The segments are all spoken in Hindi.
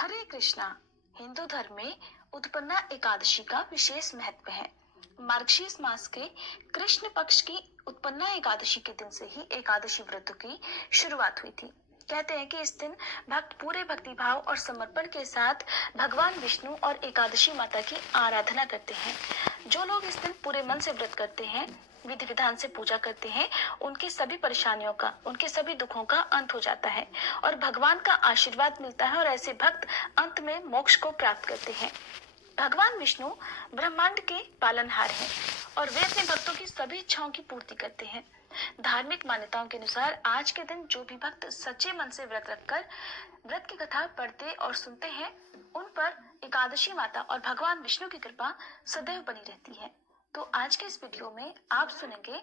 हरे कृष्णा। हिंदू धर्म में उत्पन्ना एकादशी का विशेष महत्व है। मार्गशीर्ष मास के कृष्ण पक्ष की उत्पन्ना एकादशी के दिन से ही एकादशी व्रत की शुरुआत हुई थी। कहते हैं कि इस दिन भक्त पूरे भक्तिभाव और समर्पण के साथ भगवान विष्णु और एकादशी माता की आराधना करते हैं। जो लोग इस दिन पूरे मन से व्रत करते हैं, विधि विधान से पूजा करते हैं, उनके सभी परेशानियों का, उनके सभी दुखों का अंत हो जाता है और भगवान का आशीर्वाद मिलता है और ऐसे भक्त अंत में मोक्ष को प्राप्त करते हैं। भगवान विष्णु ब्रह्मांड के पालनहार हैं और वे अपने भक्तों की सभी इच्छाओं की पूर्ति करते हैं। धार्मिक मान्यताओं के अनुसार आज के दिन जो भी भक्त सच्चे मन से व्रत रखकर व्रत की कथा पढ़ते और सुनते हैं, उन पर एकादशी माता और भगवान विष्णु की कृपा सदैव बनी रहती है। तो आज के इस वीडियो में आप सुनेंगे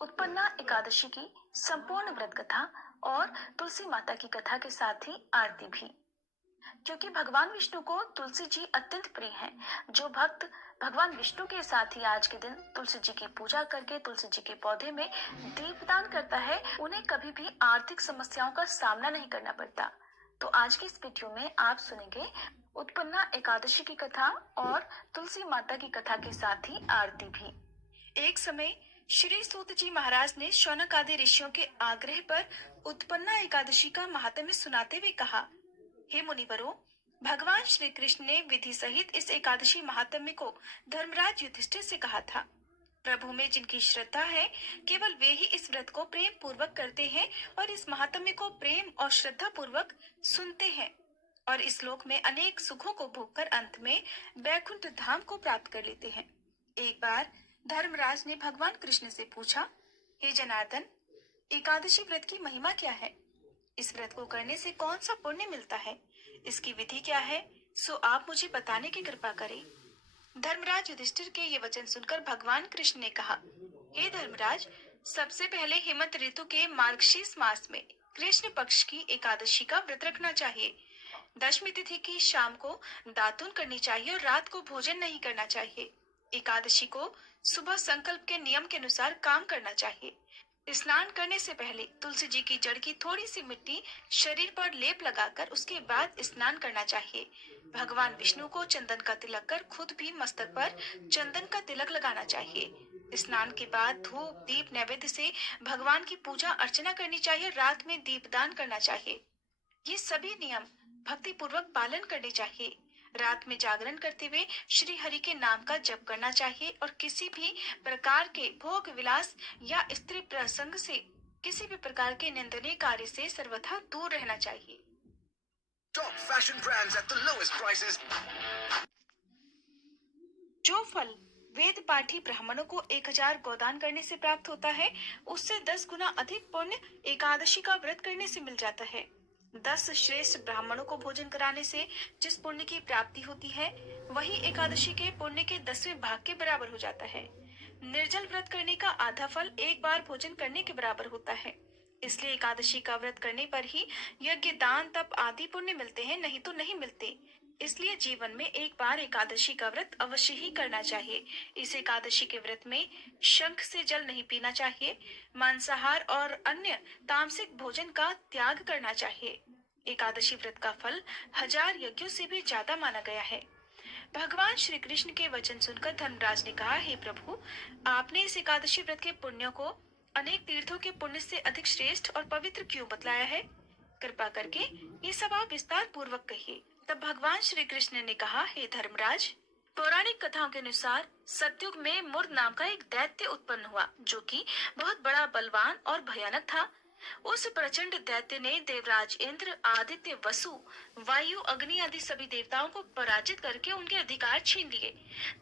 उत्पन्ना एकादशी की संपूर्ण व्रत कथा और तुलसी माता की कथा के साथ ही आरती भी। क्योंकि भगवान विष्णु को तुलसी जी अत्यंत प्रिय हैं। जो भक्त भगवान विष्णु के साथ ही आज के दिन तुलसी जी की पूजा करके तुलसी जी के पौधे में दीपदान करता है, उन्हें कभी भी आर्थिक समस्याओं का सामना नहीं करना पड़ता। तो आज की इस वीडियो में आप सुनेंगे उत्पन्ना एकादशी की कथा और तुलसी माता की कथा के साथ ही आरती भी। एक समय श्री सूत जी महाराज ने शौनक आदि ऋषियों के आग्रह पर उत्पन्ना एकादशी का महात्म्य सुनाते हुए कहा, हे मुनिवरों, भगवान श्री कृष्ण ने विधि सहित इस एकादशी महात्म्य को धर्मराज युधिष्ठिर से कहा था। प्रभु में जिनकी श्रद्धा है, केवल वे ही इस व्रत को प्रेम पूर्वक करते हैं और इस महात्म्य को प्रेम और श्रद्धा पूर्वक सुनते हैं और इस लोक में अनेक सुखों को भोगकर अंत में बैकुंठ धाम को प्राप्त कर लेते हैं। एक बार धर्मराज ने भगवान कृष्ण से पूछा, हे जनार्दन, एकादशी व्रत की महिमा क्या है? इस व्रत को करने से कौन सा पुण्य मिलता है? इसकी विधि क्या है? सो आप मुझे बताने की कृपा करें। धर्मराज युधिष्ठिर के ये वचन सुनकर भगवान कृष्ण ने कहा, हे धर्मराज, सबसे पहले हेमंत ऋतु के मार्गशीर्ष मास में कृष्ण पक्ष की एकादशी का व्रत रखना चाहिए। दशमी तिथि की शाम को दातून करनी चाहिए और रात को भोजन नहीं करना चाहिए। एकादशी को सुबह संकल्प के नियम के अनुसार काम करना चाहिए। स्नान करने से पहले तुलसी जी की जड़ की थोड़ी सी मिट्टी शरीर पर लेप लगाकर उसके बाद स्नान करना चाहिए। भगवान विष्णु को चंदन का तिलक कर खुद भी मस्तक पर चंदन का तिलक लगाना चाहिए। स्नान के बाद धूप दीप नैवेद्य से भगवान की पूजा अर्चना करनी चाहिए। रात में दीपदान करना चाहिए। ये सभी नियम भक्ति पूर्वक पालन करने चाहिए। रात में जागरण करते हुए श्री हरि के नाम का जप करना चाहिए और किसी भी प्रकार के भोग विलास या स्त्री प्रसंग से, किसी भी प्रकार के निंदनीय कार्य से सर्वथा दूर रहना चाहिए। Top fashion brands at the lowest prices. जो फल वेद पाठी ब्राह्मणों को 1000 गोदान करने से प्राप्त होता है, उससे 10 गुना अधिक पुण्य एकादशी का व्रत करने से मिल जाता है। 10 श्रेष्ठ ब्राह्मणों को भोजन कराने से जिस पुण्य की प्राप्ति होती है, वही एकादशी के पुण्य के 10वें भाग के बराबर हो जाता है। निर्जल व्रत करने का आधा फल एक बार भोजन करने के बराबर होता है। इसलिए एकादशी का व्रत करने पर ही यज्ञ दान तप आदि पुण्य मिलते हैं, नहीं तो नहीं मिलते। इसलिए जीवन में एक बार एकादशी का व्रत अवश्य ही करना चाहिए। इस एकादशी के व्रत में शंख से जल नहीं पीना चाहिए। मांसाहार और अन्य तामसिक भोजन का त्याग करना चाहिए। एकादशी व्रत का फल 1000 यज्ञों से भी ज्यादा माना गया है। भगवान श्री कृष्ण के वचन सुनकर धर्मराज ने कहा, हे प्रभु, आपने इस एकादशी व्रत के पुण्यों को अनेक तीर्थों के पुण्य से अधिक श्रेष्ठ और पवित्र क्यों बतलाया है? कृपा करके ये सब आप विस्तार पूर्वक कहिए। तब भगवान श्री कृष्ण ने कहा, हे धर्मराज, पौराणिक कथाओं के अनुसार सतयुग में मुर्द नाम का एक दैत्य उत्पन्न हुआ, जो कि बहुत बड़ा बलवान और भयानक था। उस प्रचंड दैत्य ने देवराज इंद्र, आदित्य, वसु, वायु, अग्नि आदि सभी देवताओं को पराजित करके उनके अधिकार छीन लिए।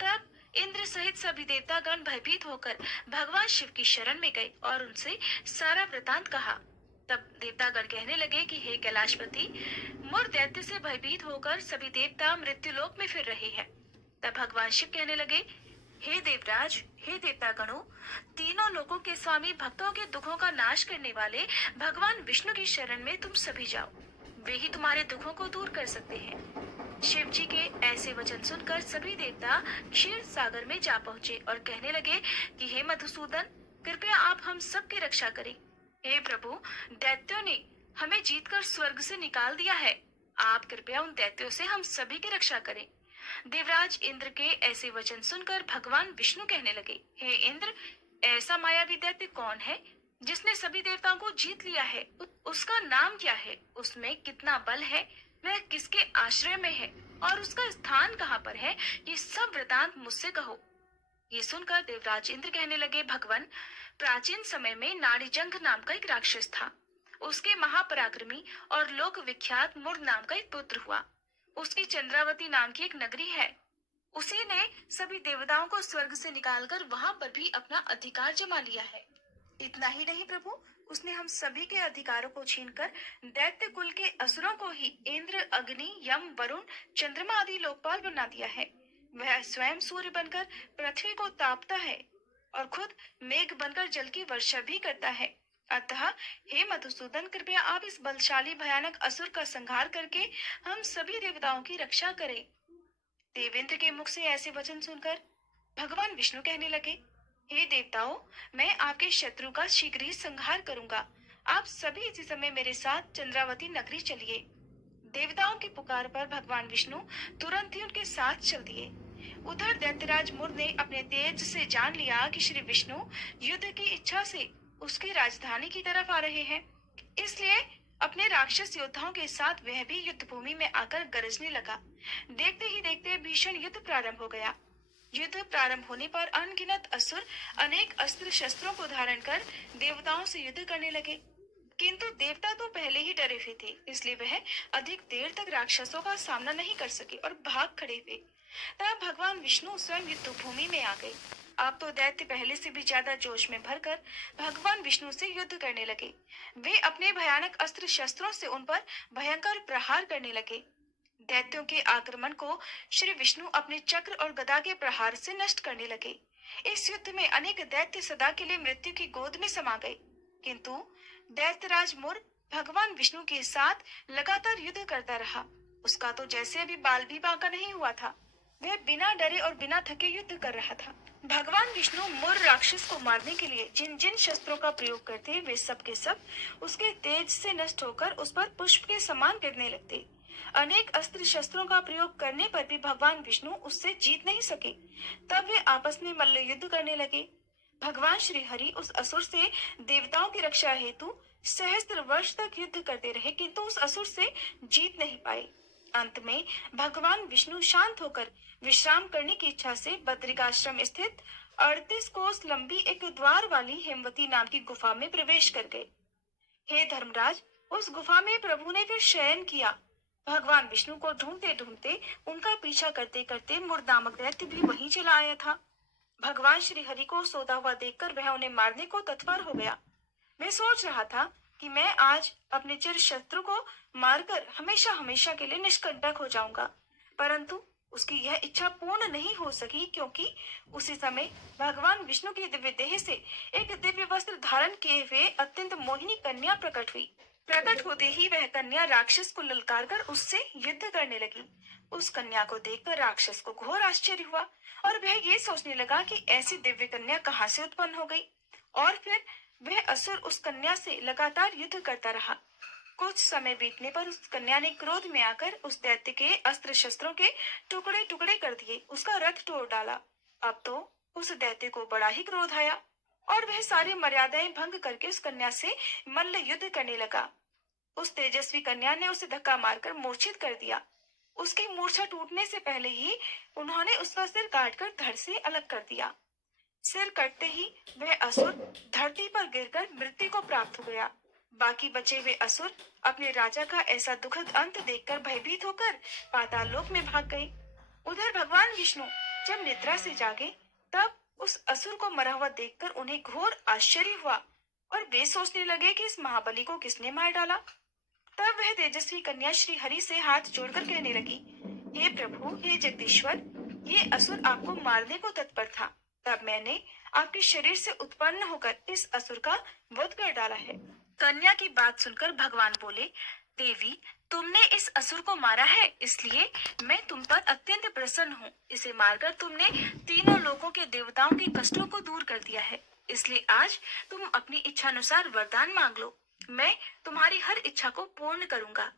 तब इंद्र सहित सभी देवतागण भयभीत होकर भगवान शिव की शरण में गए और उनसे सारा वृतांत कहा। तब देवतागण कहने लगे कि हे कैलाशपति, मुर दैत्य से भयभीत होकर सभी देवता मृत्युलोक में फिर रहे हैं। तब भगवान शिव कहने लगे, हे देवराज, हे देवतागणों, तीनों लोकों के स्वामी, भक्तों के दुखों का नाश करने वाले भगवान विष्णु की शरण में तुम सभी जाओ। वे ही तुम्हारे दुखों को दूर कर सकते हैं। शिव जी के ऐसे वचन सुनकर सभी देवता क्षीर सागर में जा पहुँचे और कहने लगे कि हे मधुसूदन, कृपया आप हम सबकी रक्षा करें। हे प्रभु, दैत्यों ने हमें जीतकर स्वर्ग से निकाल दिया है। आप कृपया उन दैत्यों से हम सभी की रक्षा करें। देवराज इंद्र के ऐसे वचन सुनकर भगवान विष्णु कहने लगे, हे इंद्र, ऐसा मायावी दैत्य कौन है जिसने सभी देवताओं को जीत लिया है? उसका नाम क्या है? उसमें कितना बल है? वह किसके आश्रय में है और उसका स्थान कहाँ पर है? ये सब वृतांत मुझसे कहो। ये सुनकर देवराज इंद्र कहने लगे, भगवान, प्राचीन समय में नाड़ीजंघ नाम का एक राक्षस था। उसके महापराक्रमी और लोक विख्यात मुर नाम का एक पुत्र हुआ। उसकी चंद्रावती नाम की एक नगरी है। उसी ने सभी देवताओं को स्वर्ग से निकालकर वहां पर भी अपना अधिकार जमा लिया है। इतना ही नहीं प्रभु, उसने हम सभी के अधिकारों को छीनकर दैत्य कुल के असुरों को ही इंद्र, अग्नि, यम, वरुण, चंद्रमा आदि लोकपाल बना दिया है। वह स्वयं सूर्य बनकर पृथ्वी को तापता है और खुद मेघ बनकर जल की वर्षा भी करता है। अतः हे मधुसूदन, कृपया आप इस बलशाली भयानक असुर का संहार करके हम सभी देवताओं की रक्षा करें। देवेंद्र के मुख से ऐसे वचन सुनकर भगवान विष्णु कहने लगे, हे देवताओं, मैं आपके शत्रु का शीघ्र ही संहार करूंगा। आप सभी इसी समय मेरे साथ चंद्रावती नगरी चलिए। देवताओं की पुकार पर भगवान विष्णु तुरंत ही उनके साथ चल दिए। उधर दैत्यराज मुर ने अपने तेज से जान लिया कि श्री विष्णु युद्ध की इच्छा से उसकी राजधानी की तरफ आ रहे हैं, इसलिए अपने राक्षस योद्धाओं के साथ वह भी युद्ध भूमि में आकर गरजने लगा। देखते ही देखते भीषण युद्ध प्रारंभ हो गया। युद्ध प्रारंभ होने पर अनगिनत असुर अनेक अस्त्र शस्त्रों को धारण कर देवताओं से युद्ध करने लगे, किंतु देवता तो पहले ही डरे हुए थे, इसलिए वह अधिक देर तक राक्षसों का सामना नहीं कर सके और भाग खड़े हुए। तब भगवान विष्णु स्वयं युद्ध भूमि में आ गए। अब तो दैत्य पहले से भी ज्यादा जोश में भरकर भगवान विष्णु से युद्ध करने लगे। वे अपने भयानक अस्त्र शस्त्रों से उन पर भयंकर प्रहार करने लगे। दैत्यों के आक्रमण को श्री विष्णु अपने चक्र और गदा के प्रहार से नष्ट करने लगे। इस युद्ध में अनेक दैत्य सदा के लिए मृत्यु की गोद में समा गए, किंतु दैत्यराज मुर भगवान विष्णु के साथ लगातार युद्ध करता रहा। उसका तो जैसे अभी बाल भी बांका नहीं हुआ था। वह बिना डरे और बिना थके युद्ध कर रहा था। भगवान विष्णु मुर राक्षस को मारने के लिए जिन जिन शस्त्रों का प्रयोग करते, वे सब के सब उसके तेज से नष्ट होकर उस पर पुष्प के समान गिरने लगते। अनेक अस्त्र शस्त्रों का प्रयोग करने पर भी भगवान विष्णु उससे जीत नहीं सके। तब वे आपस में मल्ल युद्ध करने लगे। भगवान श्री हरि उस असुर से देवताओं की रक्षा हेतु सहस्त्र वर्ष तक युद्ध करते रहे, किंतु उस असुर से जीत नहीं पाए। अंत में भगवान विष्णु शांत होकर विश्राम करने की इच्छा से बद्रिकाश्रम स्थित 38 कोस लंबी एक द्वार वाली हेमवती नाम की गुफा में प्रवेश कर गए। हे धर्मराज, उस गुफा में प्रभु ने फिर शयन किया। भगवान विष्णु को ढूंढते ढूंढते उनका पीछा करते करते मुर नामक दैत्य भी वहीं चला आया था। भगवान श्री हरि को सोता हुआ देखकर वह उन्हें मारने को तत्पर हो गया। मैं सोच रहा था कि मैं आज अपने चिर शत्रु को मारकर हमेशा हमेशा के लिए निष्कंटक हो जाऊंगा, परंतु उसकी यह इच्छा पूर्ण नहीं हो सकी, क्योंकि उसी समय भगवान विष्णु की दिव्य देह से एक दिव्य वस्त्र धारण किए हुए अत्यंत मोहिनी कन्या प्रकट हुई। प्रकट होते ही वह कन्या राक्षस को ललकार कर उससे युद्ध करने लगी। उस कन्या को देखकर राक्षस को घोर आश्चर्य हुआ और वह ये सोचने लगा कि ऐसी दिव्य कन्या कहाँ से उत्पन्न हो गई, और फिर वह असुर उस कन्या से लगातार युद्ध करता रहा। कुछ समय बीतने पर उस कन्या ने क्रोध में आकर उस दैत्य के अस्त्र शस्त्रों के टुकड़े टुकड़े कर दिए, उसका रथ तोड़ डाला। अब तो उस दैत्य को बड़ा ही क्रोध आया और वह सारी मर्यादाएं भंग करके उस कन्या से मल्ल युद्ध करने लगा। उस तेजस्वी कन्या ने उसे धक्का मारकर मूर्छित कर दिया। उसकी मूर्छा टूटने से पहले ही उन्होंने उसका सिर काटकर धड़ से अलग कर दिया। सिर कटते ही वह असुर धरती पर गिरकर मृत्यु को प्राप्त हो गया। बाकी बचे हुए असुर अपने राजा का ऐसा दुखद अंत देखकर भयभीत होकर पाताल लोक में भाग गए। उधर भगवान विष्णु जब निद्रा से जागे, तब उस असुर को मरा हुआ देखकर उन्हें घोर आश्चर्य हुआ और वे सोचने लगे कि इस महाबली को किसने मार डाला। तब वह तेजस्वी कन्या श्री हरि से हाथ जोड़कर कहने लगी, हे प्रभु, हे जगदीश्वर, ये असुर आपको मारने को तत्पर था। तब मैंने आपके शरीर से उत्पन्न होकर इस असुर का वध कर डाला है। कन्या की बात सुनकर भगवान बोले, देवी, तुमने इस असुर को मारा है, इसलिए मैं तुम पर अत्यंत प्रसन्न हूँ। इसे मारकर तुमने तीनों लोकों के देवताओं के कष्टों को दूर कर दिया है, इसलिए आज तुम अपनी इच्छा अनुसार वरदान मांग लो। मैं तुम्हारी हर इच्छा को पूर्ण करूंगा।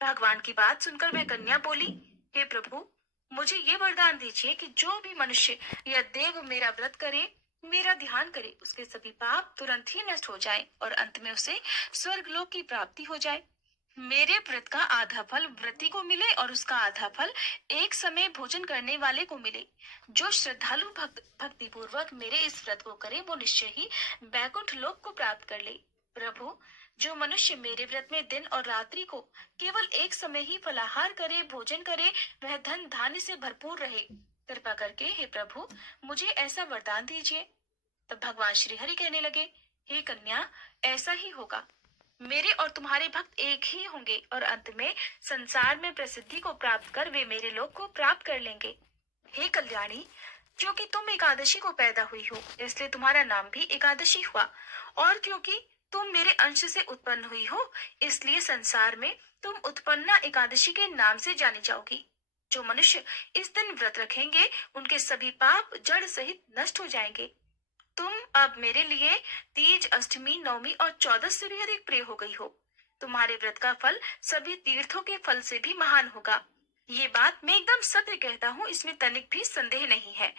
भगवान की बात सुनकर वह कन्या बोली, हे प्रभु, मुझे ये वरदान दीजिए कि जो भी मनुष्य या देव मेरा व्रत करे, मेरा ध्यान करे, उसके सभी पाप तुरंत ही नष्ट हो जाएं और अंत में उसे स्वर्गलोक की प्राप्ति हो जाए। मेरे व्रत का आधा फल व्रती को मिले और उसका आधा फल एक समय भोजन करने वाले को मिले। जो श्रद्धालु भक्ति पूर्वक मेरे इस व्रत को करे, वो निश्चय ही बैकुंठ लोक को प्राप्त कर ले। प्रभु, जो मनुष्य मेरे व्रत में दिन और रात्रि को केवल एक समय ही फलाहार करे, भोजन करे, वह धन धान्य से भरपूर रहे। कृपा करके हे प्रभु, मुझे ऐसा वरदान दीजिए। तब भगवान श्री हरि कहने लगे, हे कन्या, ऐसा ही होगा। मेरे और तुम्हारे भक्त एक ही होंगे और अंत में संसार में प्रसिद्धि को प्राप्त कर वे मेरे लोक को प्राप्त कर लेंगे। हे कल्याणी, क्योंकि तुम एकादशी को पैदा हुई हो, इसलिए तुम्हारा नाम भी एकादशी हुआ, और क्योंकि तुम मेरे अंश से उत्पन्न हुई हो, इसलिए संसार में तुम उत्पन्ना एकादशी के नाम से जानी जाओगी। जो मनुष्य इस दिन व्रत रखेंगे, उनके सभी पाप जड़ सहित नष्ट हो जाएंगे। तुम अब मेरे लिए तीज, अष्टमी, नवमी और चौदस से भी अधिक प्रिय हो गई हो। तुम्हारे व्रत का फल सभी तीर्थों के फल से भी महान होगा। ये बात मैं एकदम सत्य कहता हूँ, इसमें तनिक भी संदेह नहीं है।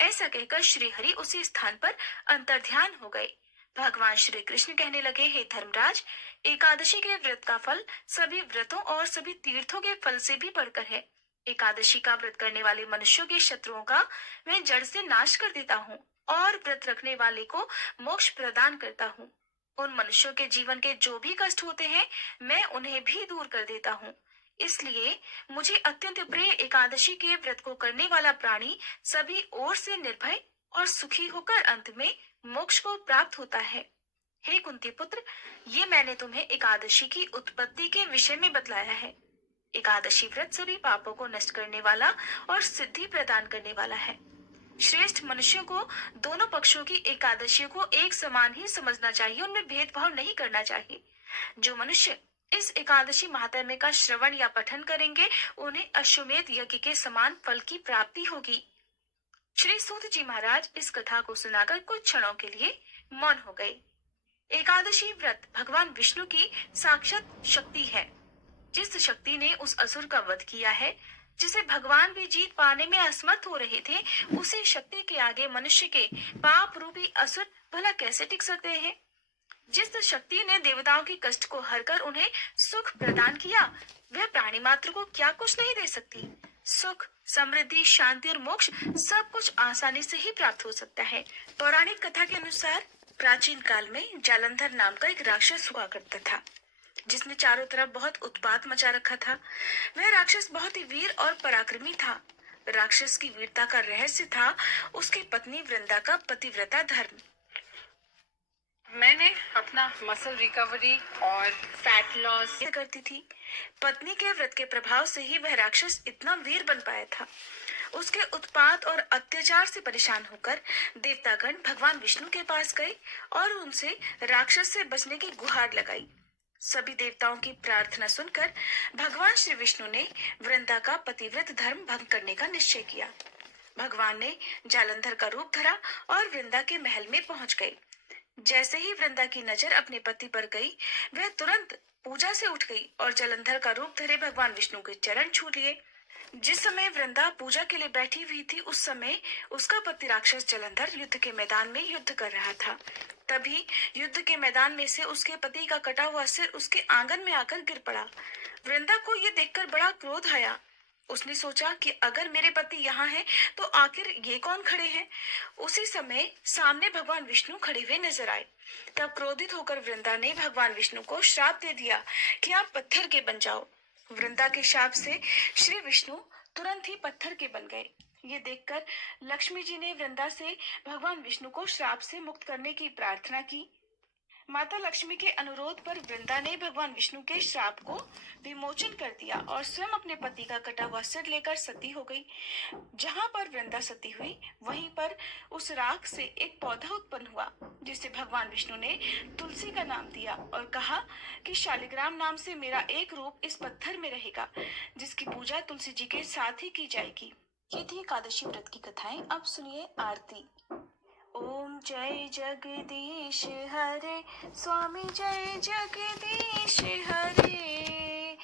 ऐसा कहकर श्री हरि उसी स्थान पर अंतर्ध्यान हो गए। भगवान श्री कृष्ण कहने लगे, हे धर्मराज, एकादशी के व्रत का फल सभी व्रतों और सभी तीर्थों के फल से भी बढ़कर है। एकादशी का व्रत करने वाले मनुष्यों के शत्रुओं का मैं जड़ से नाश कर देता हूँ और व्रत रखने वाले को मोक्ष प्रदान करता हूँ। उन मनुष्यों के जीवन के जो भी कष्ट होते हैं, मैं उन्हें भी दूर कर देता हूँ। इसलिए मुझे अत्यंत प्रिय एकादशी के व्रत को करने वाला प्राणी सभी ओर से निर्भय और सुखी होकर अंत में मोक्ष को प्राप्त होता है। हे कुंती पुत्र, ये मैंने तुम्हें एकादशी की उत्पत्ति के विषय में बतलाया है। एकादशी व्रत सभी पापों को नष्ट करने वाला और सिद्धि प्रदान करने वाला है। श्रेष्ठ मनुष्यों को दोनों पक्षों की एकादशियों को एक समान ही समझना चाहिए, उनमें भेदभाव नहीं करना चाहिए। जो मनुष्य इस एकादशी महात्म्य का श्रवण या पठन करेंगे, उन्हें अश्वमेध यज्ञ के समान फल की प्राप्ति होगी। श्री सूत जी महाराज इस कथा को सुनाकर कुछ क्षणों के लिए मौन हो गए। एकादशी व्रत भगवान विष्णु की साक्षात शक्ति है। जिस शक्ति ने उस असुर का वध किया है, जिसे भगवान भी जीत पाने में असमर्थ हो रहे थे, उसी शक्ति के आगे मनुष्य के पाप रूपी असुर भला कैसे टिक सकते हैं। जिस शक्ति ने देवताओं के कष्ट को हरकर उन्हें सुख प्रदान किया, वह प्राणी मात्र को क्या कुछ नहीं दे सकती। सुख, समृद्धि, शांति और मोक्ष सब कुछ आसानी से ही प्राप्त हो सकता है। पौराणिक कथा के अनुसार प्राचीन काल में जालंधर नाम का एक राक्षस हुआ करता था, जिसने चारों तरफ बहुत उत्पात मचा रखा था। वह राक्षस बहुत ही वीर और पराक्रमी था। राक्षस की वीरता का रहस्य था उसकी पत्नी वृंदा का पतिव्रता धर्म। मैंने अपना मसल रिकवरी और फैट लॉस करती थी। पत्नी के व्रत के प्रभाव से ही वह राक्षस इतना वीर बन पाया था। उसके उत्पात और अत्याचार से परेशान होकर देवतागण भगवान विष्णु के पास गए और उनसे राक्षस से बचने की गुहार लगाई। सभी देवताओं की प्रार्थना सुनकर भगवान श्री विष्णु ने वृंदा का पतिव्रत धर्म भंग करने का निश्चय किया। भगवान ने जालंधर का रूप धरा और वृंदा के महल में पहुंच गए। जैसे ही वृंदा की नजर अपने पति पर गई, वह तुरंत पूजा से उठ गई और जालंधर का रूप धरे भगवान विष्णु के चरण छू लिए। जिस समय वृंदा पूजा के लिए बैठी हुई थी, उस समय उसका पति राक्षस जालंधर युद्ध के मैदान में युद्ध कर रहा था। तभी युद्ध के मैदान में से उसके पति का कटा हुआ सिर उसके आंगन में आकर गिर पड़ा। वृंदा को यह देखकर बड़ा क्रोध आया। उसने सोचा कि अगर मेरे पति यहाँ हैं, तो आखिर ये कौन खड़े हैं। उसी समय सामने भगवान विष्णु खड़े हुए नजर आए। तब क्रोधित होकर वृंदा ने भगवान विष्णु को श्राप दे दिया कि आप पत्थर के बन जाओ। वृंदा के शाप से श्री विष्णु तुरंत ही पत्थर के बन गए। ये देखकर लक्ष्मी जी ने वृंदा से भगवान विष्णु को श्राप से मुक्त करने की प्रार्थना की। माता लक्ष्मी के अनुरोध पर वृंदा ने भगवान विष्णु के श्राप को विमोचन कर दिया और स्वयं अपने पति का कटा हुआ सिर लेकर सती हो गई। जहाँ पर वृंदा सती हुई, वहीं पर उस राख से एक पौधा उत्पन्न हुआ, जिसे भगवान विष्णु ने तुलसी का नाम दिया और कहा कि शालिग्राम नाम से मेरा एक रूप इस पत्थर में रहेगा, जिसकी पूजा तुलसी जी के साथ ही की जाएगी। ये थी एकादशी व्रत की कथाएं। अब सुनिए आरती। ओम जय जगदीश हरे, स्वामी जय जगदीश हरे,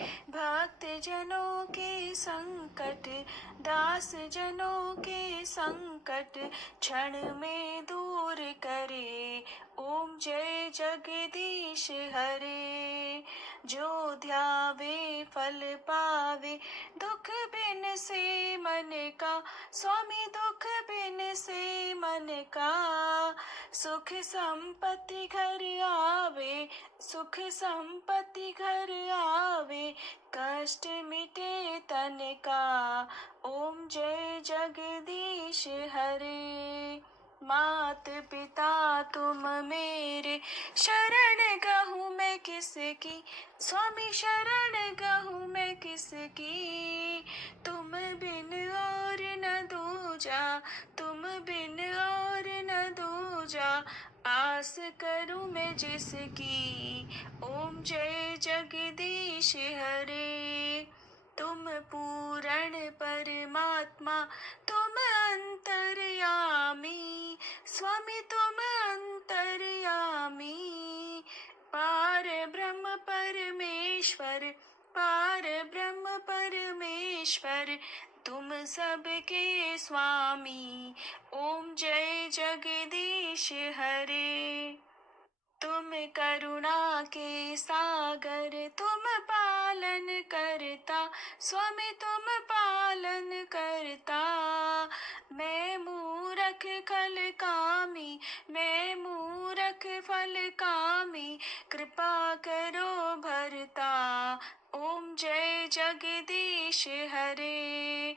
भक्त जनों के संकट, दास जनों के संकट क्षण में दूर करे। ओम जय जगदीश हरे। जो ध्यावे फल पावे, दुख बिन से मन का, स्वामी दुख बिन से मन का। सुख संपत्ति घर आवे, सुख संपत्ति घर आवे, कष्ट मिटे तन का। ओम जय जगदीश हरे। मात पिता तुम मेरे, शरण गहूँ मैं किसकी, स्वामी शरण गहूँ मैं किसकी। तुम बिन और न दूजा, तुम बिन और न दूजा, आस करूँ मैं जिसकी। ओम जय जगदीश हरे। तुम पूर्ण परमात्मा, तुम अंतर्यामी, स्वामी तुम अंतर्यामी। पार ब्रह्म परमेश्वर, पार ब्रह्म परमेश्वर, तुम सबके स्वामी। ओम जय जगदीश हरे। तुम करुणा के सागर, तुम पालन करता, स्वामी तुम पालन करता। मैं मूरख खल कामी, मैं मूरख फल कामी, कृपा करो भरता। ओम जय जगदीश हरे।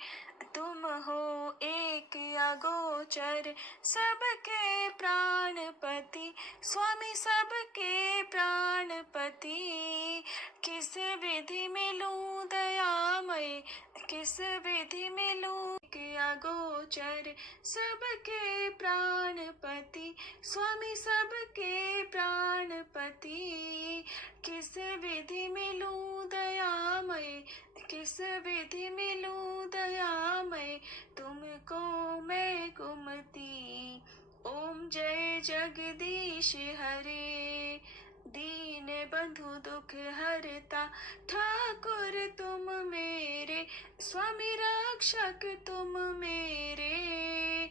तुम हो एक अगोचर, सबके प्राणपति, स्वामी सबके प्राणपति। किस विधि मिलूं दयामय, किस विधि मिलूं के अगोचर, सबके प्राणपति, स्वामी सबके प्राणपति। किस विधि मिलूं दयामय, किस विधि मिलूं दयामय, तुमको मैं कुमति। ओम जय जगदीश हरे। दीन बंधु दुख हरता, ठाकुर तुम मेरे, स्वामी रक्षक तुम मेरे।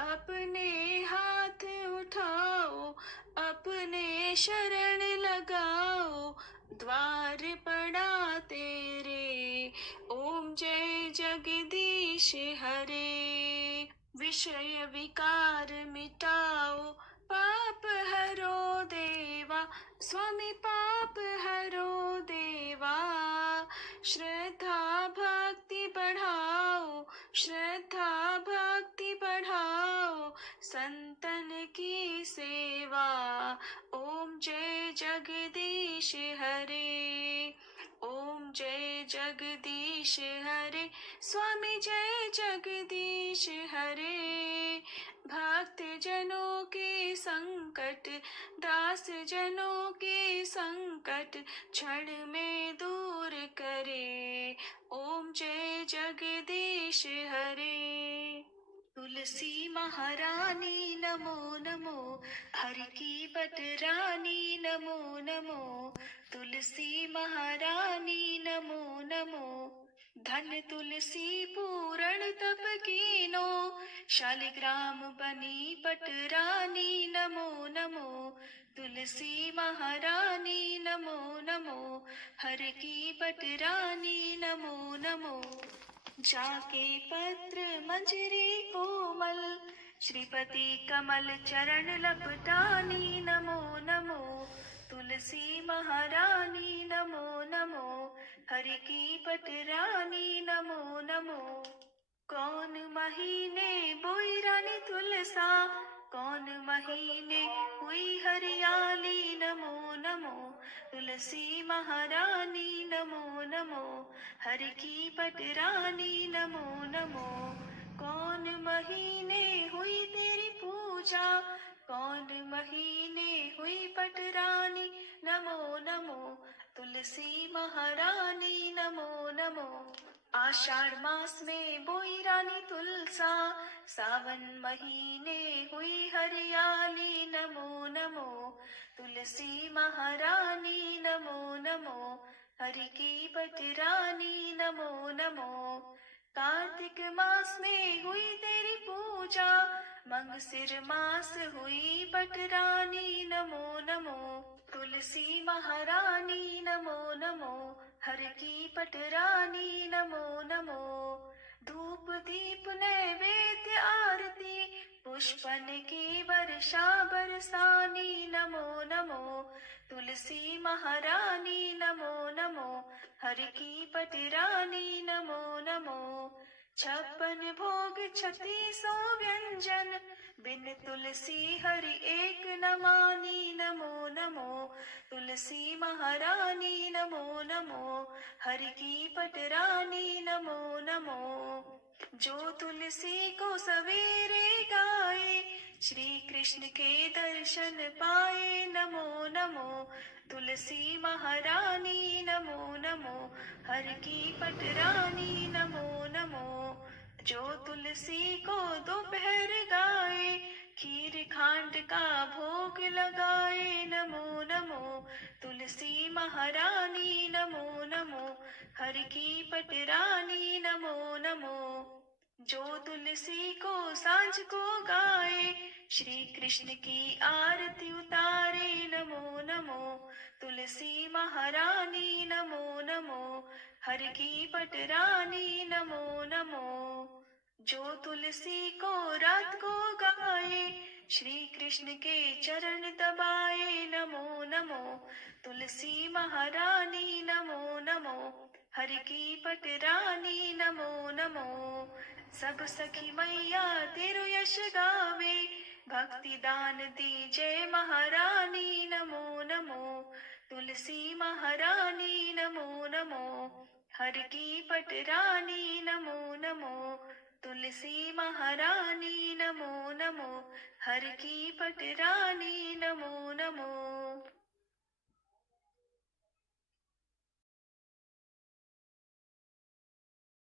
अपने हाथ उठाओ, अपने शरण लगाओ, द्वार पड़ा तेरे। ओम जय जगदीश हरे। विषय विकार मिटाओ, पाप हरो देवा, स्वामी पाप हरो देवा। श्रद्धा भक्ति बढ़ाओ, श्रद्धा भक्ति बढ़ाओ, संतन की सेवा। ओम जय जगदीश हरे। ओम जय जगदीश हरे, स्वामी जय जगदीश हरे। भक्त जनों के संकट, दास जनों के संकट क्षण में दूर करे। ओम जय जगदीश हरे। तुलसी महारानी नमो नमो, हरि की बटरानी नमो नमो। तुलसी महारानी नमो नमो। धन तुलसी पूरण तप कीनो, शालिग्राम बनी पटरानी नमो नमो। तुलसी महारानी नमो नमो, हर की पटरानी नमो नमो। जाके पत्र मंजरी कोमल, श्रीपति कमल चरण लपटानी नमो नमो। तुलसी महारानी नमो नमो, हरि की पटरानी नमो नमो। कौन महीने बोई रानी तुलसा, कौन महीने हुई हरियाली नमो नमो। तुलसी महारानी नमो नमो, हरि की पटरानी नमो नमो। कौन महीने हुई तेरी पूजा, कौन महीने हुई पटरानी नमो नमो। तुलसी महारानी नमो नमो। आषाढ़ मास में बोई रानी तुलसा, सावन महीने हुई हरियाली नमो नमो। तुलसी महारानी नमो नमो, हरि की पटरानी नमो नमो। कार्तिक मास में हुई तेरी पूजा, मंगसिर मास हुई पटरानी नमो नमो। तुलसी महारानी नमो नमो, हर की पटरानी नमो नमो। धूप दीप नैवेद्य आरती, पुष्पन की वर्षा बरसानी नमो नमो। तुलसी महारानी नमो नमो, हर की पटरानी नमो नमो। 56 भोग 36 व्यंजन, बिन तुलसी हरि एक न मानी नमो नमो। तुलसी महारानी नमो नमो, हरि की पटरानी नमो नमो। जो तुलसी को सवेरे गाए, श्री कृष्ण के दर्शन पाए नमो नमो। तुलसी महारानी नमो नमो, हर की पटरानी नमो नमो। जो तुलसी को दोपहर गाए, खीर खांड का भोग लगाए नमो नमो। तुलसी महारानी नमो नमो, हर की पटरानी नमो नमो। जो तुलसी को सांझ को गाए, श्री कृष्ण की आरती उतारे नमो नमो। तुलसी महारानी नमो नमो, हर की पटरानी नमो नमो। जो तुलसी को रात को गाए, श्री कृष्ण के चरण दबाए नमो नमो। तुलसी महारानी नमो नमो, हर की पटरानी नमो नमो। सब सखी मैया तेरो यश गावे, भक्ति दान दी जय महारानी नमो नमो। तुलसी महारानी नमो नमो, हर की पटरानी नमो नमो। तुलसी महारानी नमो नमो, हर की पटरानी नमो नमो।